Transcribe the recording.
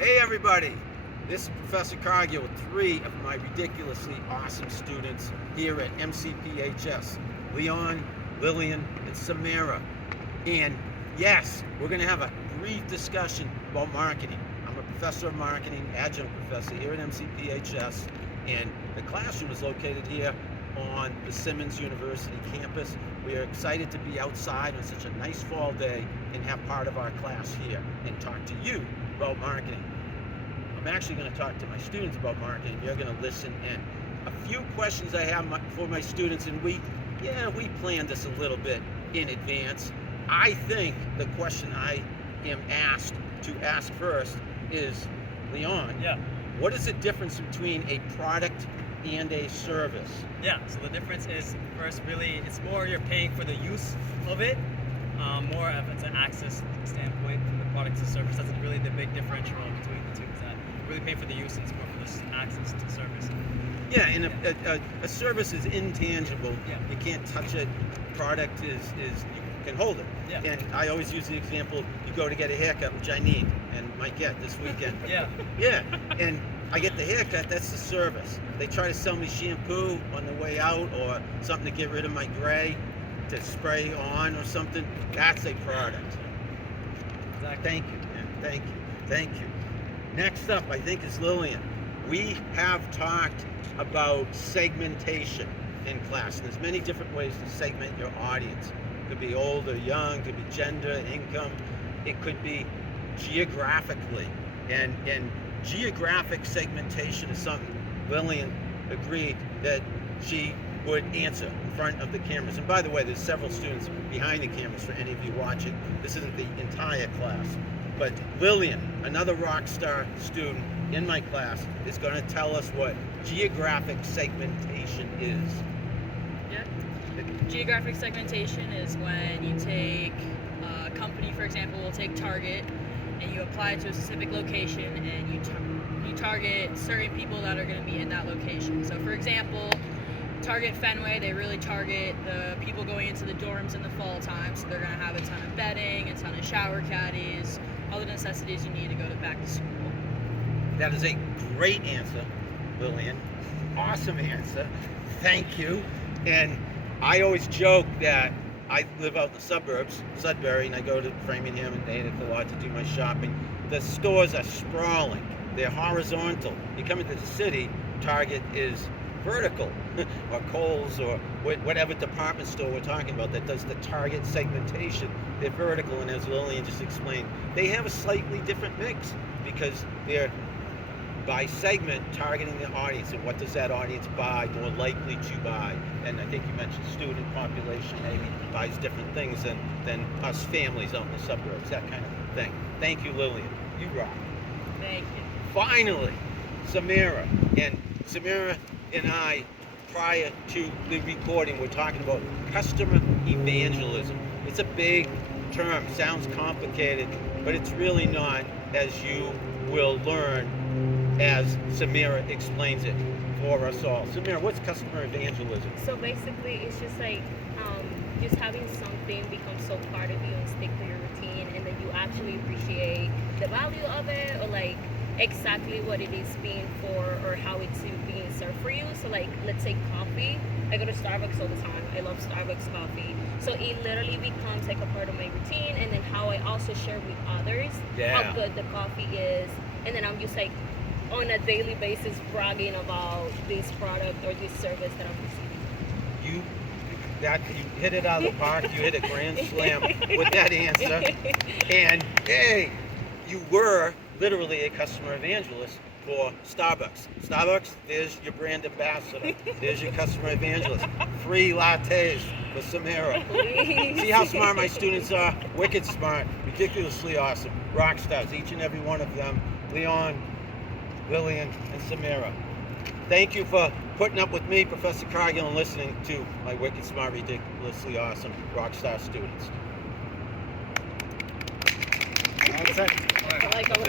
Hey everybody, this is Professor Cargill with three of my ridiculously awesome students here at MCPHS, Leon, Lillian, and Samara. And yes, we're going to have a brief discussion about marketing. I'm a professor of marketing, adjunct professor here at MCPHS, and the classroom is located here on the Simmons University campus. We are excited to be outside on such a nice fall day and have part of our class here and talk to you about marketing. I'm actually going to talk to my students about marketing. You're going to listen in. A few questions I have for my students, and we planned this a little bit in advance. I think the question I am asked to ask first is, Leon, what is the difference between a product and a service? So the difference is, first, really, it's more you're paying for the use of it, more of it's an access standpoint from the product to service. That's really the big differential between the two, is that you really pay for the use and it's more for this access to service. Yeah, and a service is intangible. You can't touch it. Product is you can hold it. And I always use the example, you go to get a haircut, which I need and might get this weekend. And I get the haircut, that's the service. They try to sell me shampoo on the way out or something to get rid of my gray, to spray on or something. That's a product. Exactly. Thank you, man. Thank you. Next up, I think, is Lillian. We have talked about segmentation in class. And there's many different ways to segment your audience. It could be old or young, it could be gender, income, it could be geographically. And geographic segmentation is something Lillian agreed that she would answer in front of the cameras. And by the way, there's several students behind the cameras for any of you watching. This isn't the entire class. But Lillian, another rock star student in my class, is going to tell us what geographic segmentation is. Geographic segmentation is when you take a company, for example, we'll take Target, and you apply it to a specific location, and you target certain people that are going to be in that location. So, for example, Target Fenway, they really target the people going into the dorms in the fall time, so they're going to have a ton of bedding, a ton of shower caddies, all the necessities you need to go to back to school. That is a great answer, Lillian. Awesome answer. Thank you. And I always joke that I live out in the suburbs, Sudbury, and I go to Framingham and Natick a lot to do my shopping. The stores are sprawling. They're horizontal. You come into the city, Target is vertical, or Kohl's, or whatever department store we're talking about that does the target segmentation. They're vertical, and as Lillian just explained, they have a slightly different mix because they're, by segment, targeting the audience, and what does that audience buy, more likely to buy. And I think you mentioned student population maybe buys different things than us families out in the suburbs, that kind of thing. Thank you, Lillian. You rock. Thank you. Finally, Samara. And Samara and I, prior to the recording, we're talking about customer evangelism. It's a big term, sounds complicated, but it's really not, as you will learn as Samara explains it for us all. Samara, what's customer evangelism? So basically, it's just like just having something become so part of you and stick to your routine, and then you actually appreciate the value of it, or like exactly what it is being for, or how it's being served for you. So like, let's say coffee. I go to Starbucks all the time. I love Starbucks coffee. So it literally becomes like a part of my routine, and then how I also share with others how good the coffee is, and then I'm just like on a daily basis bragging about this product or this service that I'm receiving. You hit it out of the park. You hit a grand slam with that answer. And hey, you were literally a customer evangelist for Starbucks. Starbucks, there's your brand ambassador. There's your customer evangelist. Free lattes for Samara. See how smart my students are? Wicked smart, ridiculously awesome. Rock stars, each and every one of them. Leon, Lillian, and Samara. Thank you for putting up with me, Professor Cargill, and listening to my wicked smart, ridiculously awesome rock star students. That's it. I like all